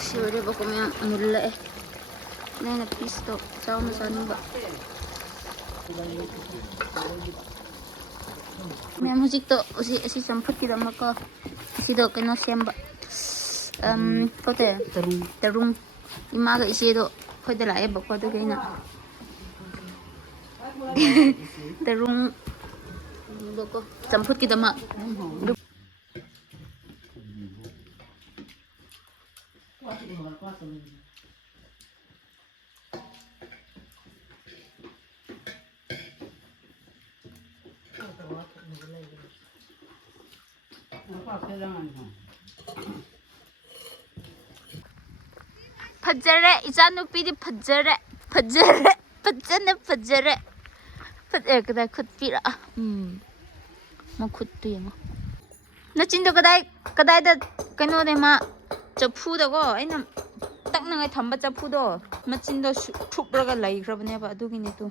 시월에 먹으면 물래. 내가 피스도 싸우면 사는 거. Mẹ hujikto si champut ki dam ko sido keno semba kote terung imaga isido khode la eba ko do keina terung boko champut ki dama Fajare ijanupidi fajare fajane fajare kada khutpira ma khuttu yama nachindo kadai da kano de ma chapu da go aina takna ngai thamba chapu do machindo thupraga lai khrabane ba adugini tu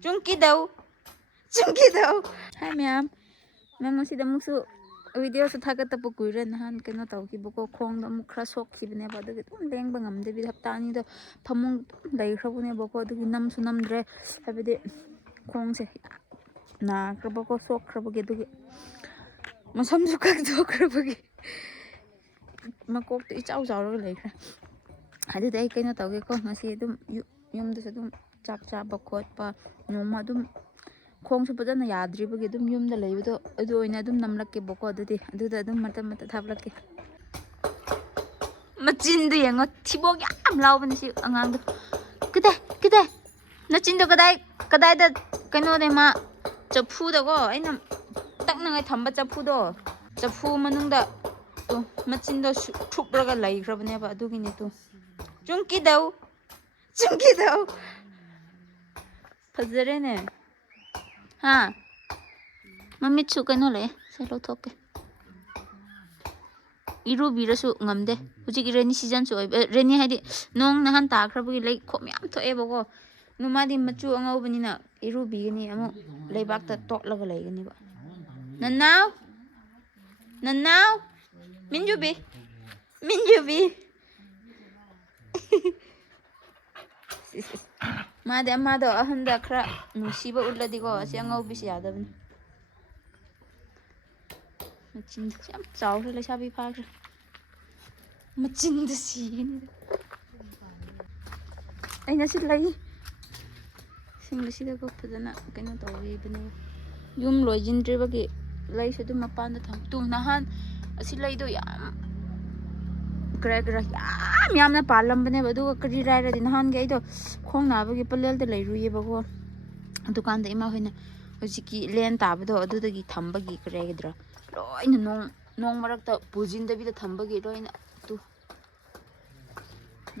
chungki dau hai ma'am sida musu video su thaga ta pukure nahan keno tawki boko khong da mukra sok khibne ba de tum leng bangam de bi haptani da phamung lai khrabune boko du nam su nam dre habide khong se na khraboko sok khrabage du masam su kak do khrabage makok to ichau chau ro lai khra hadi dai keno tawge ko ngasi dum yum da dum chak cha ba khot pa noma dum khong su pajana yadribage dum yum da leibido adu oina dum namlakke boko adudi aduda dum mata thaplakke machin du yengo thibog yam laubani si angang du kide nachin do kadai da kano de ma chapu da go aina takna ngai thamba chapu do chapu manung da tu machin do thupraga lai khrabane ba adugini tu chungki dau fajare ne ha mami chu kano le se lo thoke iru birasu ngamde hujik rainy season chu rainy haidi nong nahan ta khrabagi lei khom yam thoe bogo numadi machu angau banina iru bigani amu leibak ta totlaga leigani ba nanau minjubi made amado ahanda khra nusiba ulladi go asi angau bisi yadabni machin yam chawre le sabi phakre machin da sigini aina si lagi sing da ko phadana keno tawi bane yum lojindre bagi lai se dum mapan da tham tu nahan asi lai do yam gra yam na palam bane badu kari rai ra din han ge do khong na bagi palel da lai ruye bago dukan da ima hoina hojiki len tabado adudagi thambagi kregedra loina nong marakta pujin da bi da thambagi loina tu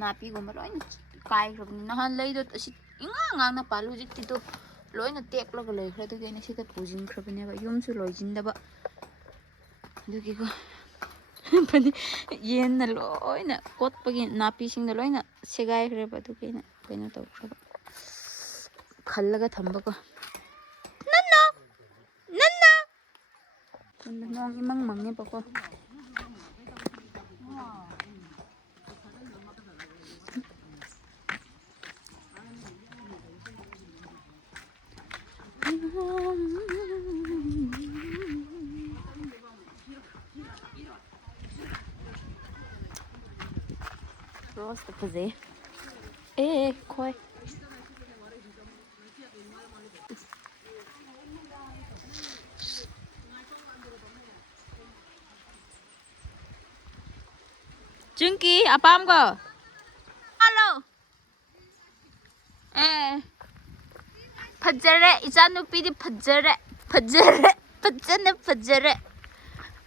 napi goma loina kai khrabni nahan lai do asi inga na palu jikti to loina tek laga lai khra du geina sida pujin khrabne ba yum su lojin da ba dugi go pani yen na loina kot pagi napi sing da loina segai khre ba du geina kaina to khra khallaga thamba ko nanna nong imang mangne ba ko Rose da fazer. Coi. Junki, apam ko? Hello. Fajare, ijanupidi fajare. Fajare.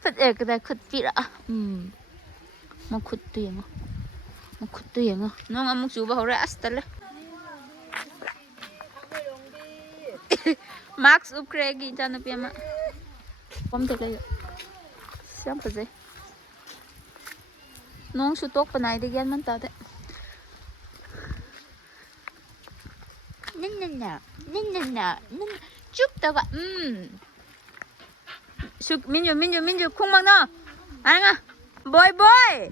kada khutpira. Ma khuttu yenga. Nong amuk chuba hore astale. Max upgrade ijanupi ama. Kom te lai. Siam paje. Nong su tok panai de gian man ta de. Ninna. Chup ta ba. Suk minju khung mang na. anh à bôi bôi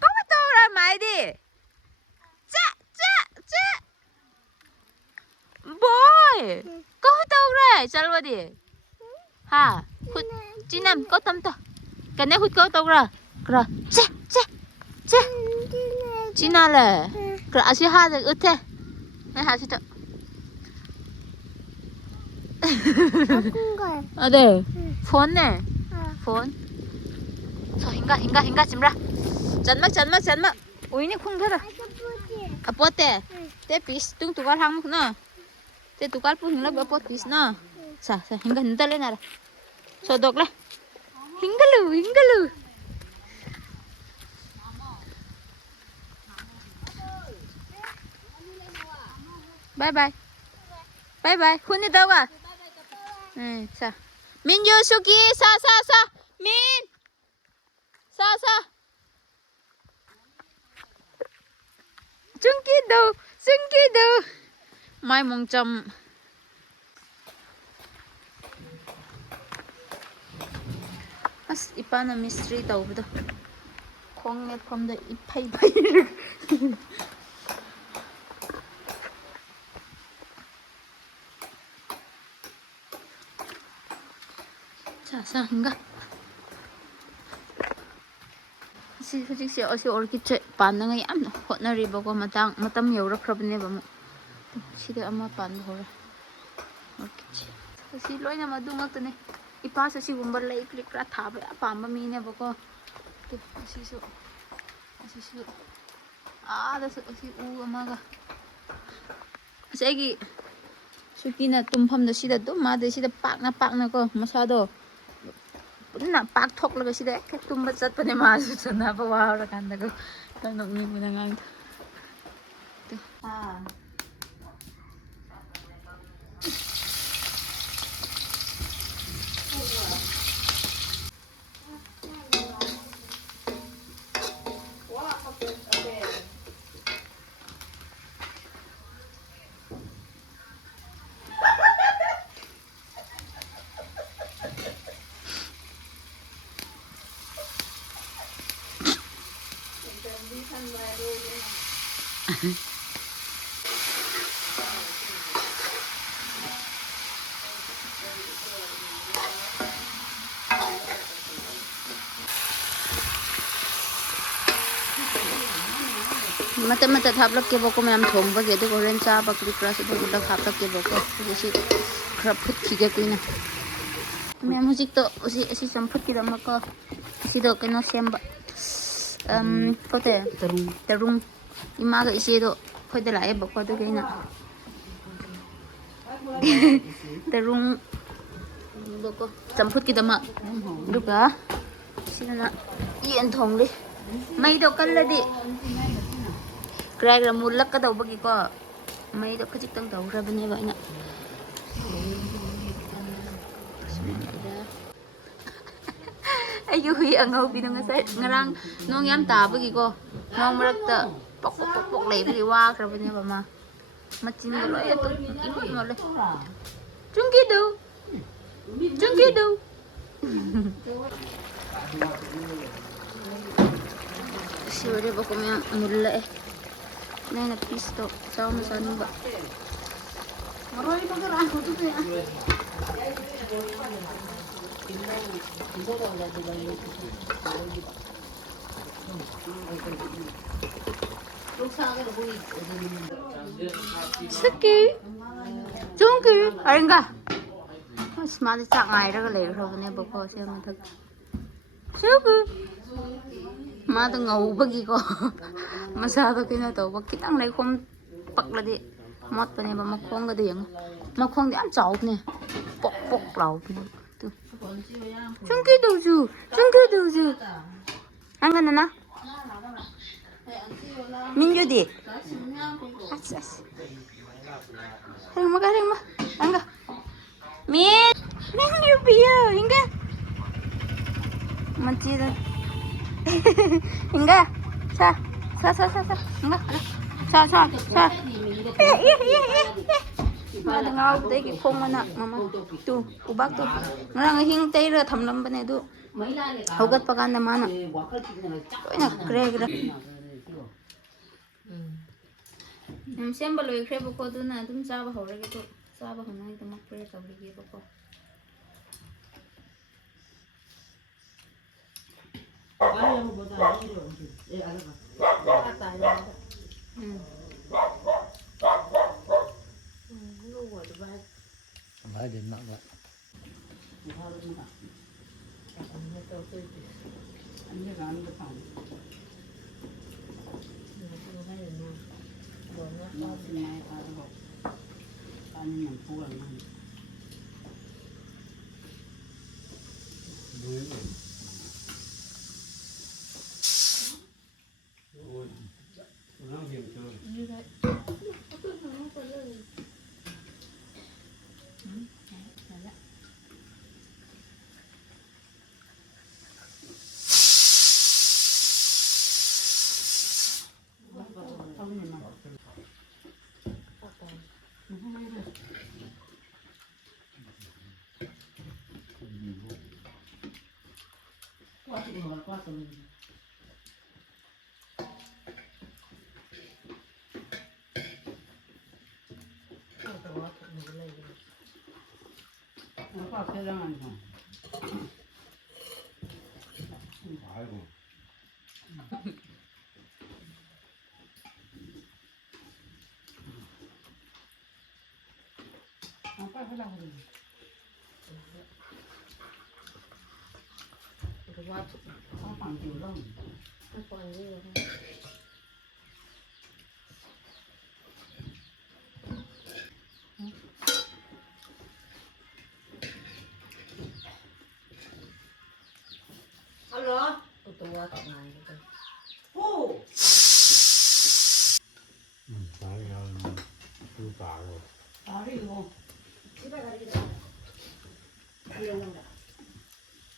có cái tô ra mày đi chạ chạ chạ bôi có cái tô ra chal vào đi ha hút chị nam có tâm to cái này hút có tô ra rồi chạ chạ chạ chị nào là cái gì ha được ướt thế này ha chị đó à đây phone nè phone 저 hinga 짐라 잔마 오이네 콩가라 아 뽀때 때 비스 뚱 두갈 항구나 때 두갈 뿌 hinga 몇 비스나 자 hinga 흔들래 나라 소독래 hingal루 바이바이 훈이 다와 자 민유 수기 사사사 민 사사 중기도 mai mong chăm as ipana mystery tawbdo khong net from the ipai 자 hinga hꯧꯖꯤꯛꯁꯦ ꯑꯁꯤ ꯑꯣꯔꯀꯤꯗꯁꯦ ꯄꯥꯟꯅꯉꯥꯏ ꯌꯥꯝꯅ ꯍꯣꯠꯅꯔꯤꯕꯀꯣ ꯃꯇꯝ ꯌꯧꯔꯛꯈ꯭ꯔꯕꯅꯦꯕ ꯑꯃꯨꯛ ꯁꯤꯗ ꯑꯃ ꯄꯥꯟꯕ ꯍꯧꯔꯦ ꯑꯣꯔꯀꯤꯗꯁꯦ ꯑꯁꯤ ꯂꯣꯏꯅꯃꯛ ꯑꯗꯨ ꯉꯥꯛꯇꯅꯦ ꯏꯄꯥꯁꯨ ꯁꯤꯒꯨꯝꯕ ꯂꯩ ꯀꯔꯤ ꯀꯔꯥ ꯊꯥꯕ ꯌꯥꯝ ꯄꯥꯝꯕ ꯃꯤꯅꯦꯕꯀꯣ ꯑꯁꯤꯁꯨ ꯑꯥꯗꯁꯨ ꯑꯁꯤ ꯎ ꯑꯃꯒ ꯑꯁꯤ ꯑꯩꯒꯤ ꯁꯨꯀꯤꯅ ꯇꯨꯝꯐꯝꯗ ꯁꯤꯗ ꯑꯗꯨꯝ ꯃꯥꯗꯤ ꯁꯤꯗ ꯄꯥꯛꯅꯀꯣ ꯃꯁꯥꯗꯣ ꯄꯨꯟꯅ ꯄꯥꯛꯊꯣꯛꯂꯒ ꯁꯤꯗ ꯍꯦꯛ ꯇꯨꯝꯕ ꯆꯠꯄꯅꯦ ꯃꯥꯁꯨ ꯁꯥꯟꯅꯕ ꯋꯥꯔꯀꯥꯟꯗꯀꯣ ꯅꯣꯛꯅꯤꯡꯕꯅ ꯉꯥꯡꯗꯣ ꯃꯇꯠ ꯍꯥꯞꯂꯛꯀꯦꯕꯀꯣ ꯃꯌꯥꯝ ꯊꯣꯡꯕꯒꯤ ꯑꯗꯨꯒ ꯍꯣꯔꯦꯟ ꯆꯥꯕ ꯀꯔꯤ ꯀꯔꯥꯁꯨ ꯑꯗꯨꯝ ꯍꯥꯞꯂꯛꯀꯦꯕꯀꯣ ꯍꯧꯖꯤꯛꯁꯤ ꯈꯔ ꯐꯨꯠꯈꯤꯒꯦ ꯀꯨꯏꯅ ꯃꯌꯥꯝ ꯍꯧꯖꯤꯛꯇꯣ ꯑꯁꯤ ꯆꯝꯐꯨꯠꯀꯤꯗꯃꯛꯀꯣ ꯑꯁꯤꯗꯣ ꯀꯩꯅꯣ ꯁꯦꯝꯕ ꯀꯣꯇꯦ ꯇꯔꯨꯡ 이마가 이시에도 거기다 라에 먹고도 그냥 때롱 먹고 점프기도 막 누가 시나 이엔 통리 마이도 깔라디 그래 그럼 물락가도 버기고 마이도 그직당 더 그러더니 뭐냐 ayo hui angau binu ngasai ngarang nong yam tabagiko nong marakta pok lebi wa krabanya mama macin lo itu imut mole jungkido siwari bako mya mulla na pisto saw na sa ba maroi pa gara ko tu ya Saki, Jungki, Aringa. Smart chak ngai ra le ro ne bo ko se ma thak. Suku. Ma to ngau ba gi ko. Ma sa to kina to ba kitang nei khom pak la di. Mot pa ne ba ma khong ga di yang. Ma khong di am chau ne. Pok lau ne. Tu. Jungki do ju. Anga na. 민규디 아싸 ring ma angga minju biya hingga macida hingga sa hingga sa mà ngau tới cái khung mà nè mama tu ubak tu ngang hing tay ra thầm lắm bên này tu ꯍꯧꯒꯠꯄ ꯀꯥꯟꯗ ꯃꯥꯅ ꯂꯣꯏꯅ ꯀ꯭ꯔꯦ ꯌꯥꯝ ꯁꯦꯝꯕ ꯂꯣꯏꯈ꯭ꯔꯦꯕꯀꯣ ꯑꯗꯨꯅ ꯑꯗꯨꯝ ꯆꯥꯕ ꯍꯧꯔꯒꯦ ꯑꯗꯣ ꯆꯥꯕ ꯍꯧꯅꯉꯥꯏꯗꯃꯛ ꯄ꯭ꯔꯦ ꯇꯧꯕꯤꯒꯦꯕꯀꯣ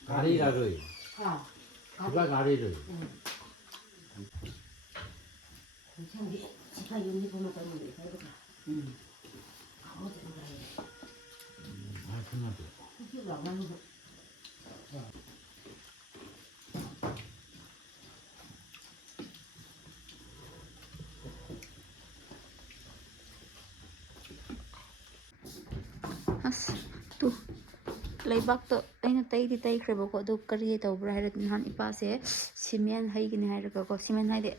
가리라를. 누가 가리를? 저기 지가 유니폼을 떴는데 해보자. 아무데나 가야 아, 끝나도. 돼. 안 맞는 거. ꯑꯁ ꯇꯨ ꯂꯩꯕꯥꯛꯇꯣ ꯑꯩꯅ ꯇꯩꯗꯤ ꯇꯩꯈ꯭ꯔꯦꯕꯀꯣ ꯑꯗꯨ ꯀꯔꯤ ꯇꯧꯕ꯭ꯔꯥ ꯍꯥꯏꯔꯗꯤ ꯅꯍꯥꯟ ꯏꯄꯥꯁꯦ ꯁꯤꯃꯦꯟ ꯍꯩꯒꯅꯤ ꯍꯥꯏꯔꯒꯀꯣ ꯁꯤꯃꯦꯟ ꯍꯥꯏꯗꯤ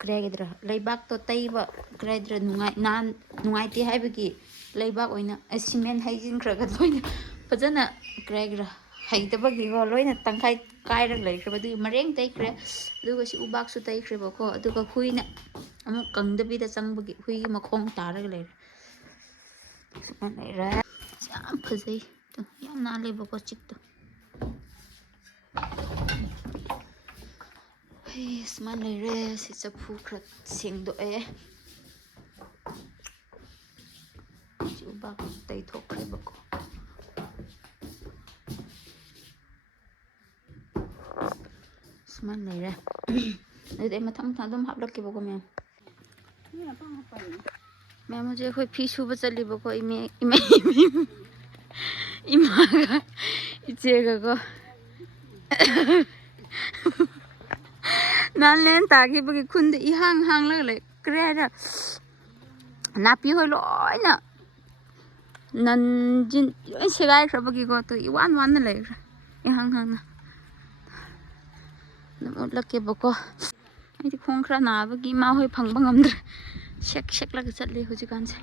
ꯀꯔꯤ ꯍꯥꯏꯒꯗ꯭ꯔꯥ ꯂꯩꯕꯥꯛꯇꯣ ꯇꯩꯕ ꯀꯔꯤ ꯍꯥꯏꯗ꯭ꯔꯥ ꯅꯨꯡꯉꯥꯏꯇꯦ ꯍꯥꯏꯕꯒꯤ ꯂꯩꯕꯥꯛ ꯑꯣꯏꯅ ꯁꯤꯃꯦꯟ ꯍꯩꯖꯤꯟꯈ꯭ꯔꯒ ꯂꯣꯏꯅ ꯐꯖꯅ ꯀꯔꯤ ꯍꯥꯏꯒꯗ꯭ꯔꯥ ꯍꯩꯇꯕꯒꯤꯀꯣ ꯂꯣꯏꯅ ꯇꯪꯈꯥꯏ ꯀꯥꯏꯔꯒ ꯂꯩꯈ꯭ꯔꯦꯕ ꯑꯗꯨꯒꯤ ꯃꯔꯦꯡ ꯇꯩꯈ꯭ꯔꯦ ꯑꯗꯨꯒ ꯁꯤ ꯎꯕꯥꯛꯁꯨ ꯇꯩꯈ꯭ꯔꯦꯕꯀꯣ ꯑꯗꯨꯒ ꯍꯨꯏꯅ ꯑꯃꯨꯛ ꯀꯪꯗꯕꯤꯗ ꯆꯪꯕꯒꯤ ꯍꯨꯏꯒꯤ ꯃꯈꯣꯡ ꯇꯥꯔꯒ ꯂꯩꯔꯦ ꯁꯨꯃꯥꯏꯅ ꯂꯩꯔꯦ ꯌꯥꯝ ꯐꯖꯩ ꯌꯥꯝ ꯅꯥꯜꯂꯦꯕꯀꯣ ꯆꯤꯛꯇꯣ ꯁꯨꯃꯥꯏꯅ ꯂꯩꯔꯦ ꯁꯤ ꯆꯐꯨ ꯈꯔ ꯁꯦꯡꯗꯣꯛꯑꯦ ꯁꯤ ꯎꯕꯥꯛ ꯇꯩꯊꯣꯛꯈ꯭ꯔꯦꯕꯀꯣ ꯁꯨꯃꯥꯏꯅ ꯂꯩꯔꯦ ꯑꯗꯨꯗꯤ ꯑꯩ ꯃꯊꯪ ꯑꯗꯨꯝ ꯍꯥꯞꯂꯛꯀꯦꯕꯀꯣ ꯃꯌꯥꯝ ꯃꯌꯥꯝ ꯍꯧꯖꯤꯛ ꯑꯩꯈꯣꯏ ꯐꯤ ꯁꯨꯕ ꯆꯠꯂꯤꯕꯀꯣ ꯏꯃꯥꯒ ꯏꯆꯦꯒꯀꯣ ꯅꯍꯥꯟ ꯇꯥꯈꯤꯕꯒꯤ ꯈꯨꯟꯗ ꯏꯍꯥꯡ ꯍꯥꯡꯂꯒ ꯂꯩ ꯀꯔꯤ ꯍꯥꯏꯔ ꯅꯥꯄꯤ ꯍꯣꯏ ꯂꯣꯏꯅ ꯂꯣꯏ ꯁꯦꯒꯥꯏꯈ꯭ꯔꯕꯒꯤꯀꯣ ꯇꯨ ꯏꯋꯥꯟ ꯋꯥꯟꯅ ꯂꯩꯈ꯭ꯔꯦ ꯏꯍꯥꯡ ꯍꯥꯡꯅ ꯑꯗꯨꯝ ꯎꯠꯂꯛꯀꯦꯕꯀꯣ ꯑꯩꯗꯤ ꯈꯣꯡ ꯈꯔ ꯅꯥꯕꯒꯤ ꯏꯃꯥ ꯍꯣꯏ ꯐꯪꯕ ꯉꯝꯗ꯭ꯔꯦ ꯁꯦꯛꯂꯒ ꯆꯠꯂꯤ ꯍꯧꯖꯤꯛꯀꯥꯟꯁꯦ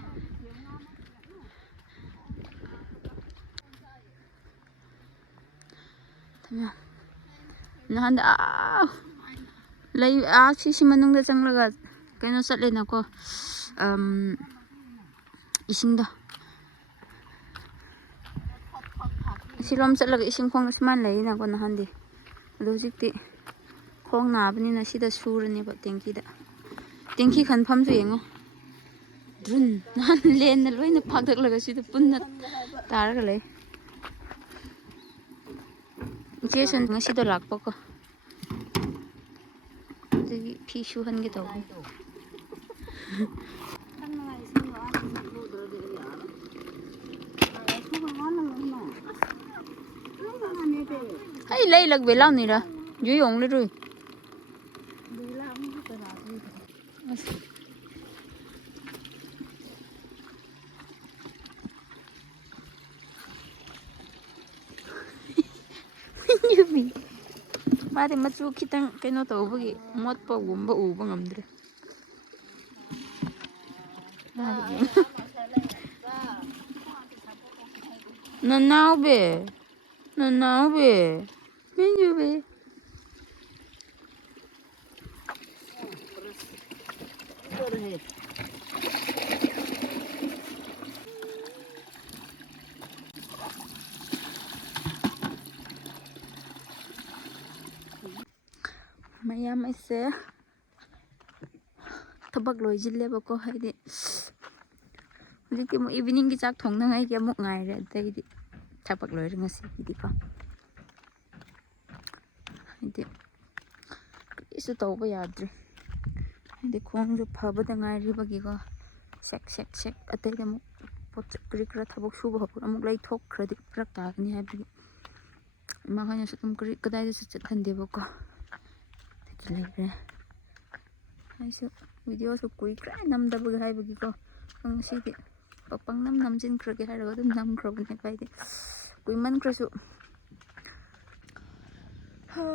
ꯅꯍꯥꯟ ꯁꯤ ꯃꯅꯨꯡꯗ ꯆꯪꯂꯒ ꯀꯩꯅꯣ ꯆꯠꯂꯦꯅꯀꯣ ꯏꯁꯤꯡꯗꯣ ꯑꯁꯤꯔꯣꯝ ꯆꯠꯂꯒ ꯏꯁꯤꯡ ꯈꯣꯡ ꯁꯨꯃꯥꯏꯅ ꯂꯩꯌꯦꯅꯀꯣ ꯅꯍꯥꯟꯗꯤ ꯑꯗꯣ ꯍꯧꯖꯤꯛꯇꯤ ꯈꯣꯡ ꯅꯥꯕꯅꯤꯅ ꯁꯤꯗ ꯁꯨꯔꯅꯦꯕ ꯇꯦꯡꯀꯤ ꯈꯟꯐꯝꯁꯨ ꯌꯦꯡꯉꯣ ꯅꯍꯥꯟ ꯂꯦꯟꯅ ꯂꯣꯏꯅ ꯐꯥꯗꯛꯂꯒ ꯁꯤꯗ ꯄꯨꯟꯅ ꯇꯥꯔꯒ ꯂꯩ ꯏꯆꯦꯁꯨ ꯉꯁꯤꯗꯣ ꯂꯥꯛꯄꯀꯣ ꯑꯗꯨꯒꯤ ꯐꯤ ꯁꯨꯍꯟꯒꯦ ꯇꯧꯕꯅꯤ Ai lấy lắc bể lao này ra dưới ống lên rồi như mình mà thì mà chú khi tăng cái nó tàu với mót bao gồm bao ủ bao ngầm được nó nào bể bên như bể mayam ase tabak loisillebako haidi hujiki mo evening ki chak thongna ngai ke amuk ngai re daidi tabak loire ngasi di ko haidi isu tawba yadre haidi khong ju phabada ngai ri bagi ko sek atai da mu pot kri kra thabak suba hapur amuk lai thok khradi prak ta ni habi ma khanya satum kri kadai da chat thande bako lere aisu video su kui kra nam da bagi hai bagi ko ang si di papang nam jin kra ge hai ro dum nam kra bune pai di kui man kra su ha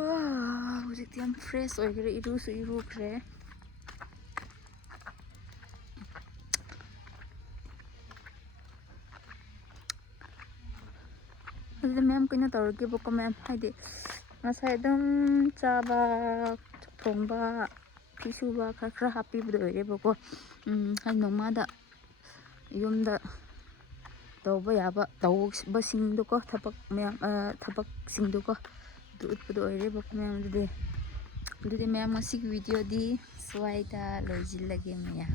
hujik tiam fresh oi gre iru su iru kre adi mem kina tor ge bako mem hai di masai dum chaba thongba pisuba khra happy bdo ere bako hai nomada yumda tawba yaba tawba singdo ko thapak mem thapak singdo ko du utpdo ere bako mem de mem masik video di swaida lojil lage mya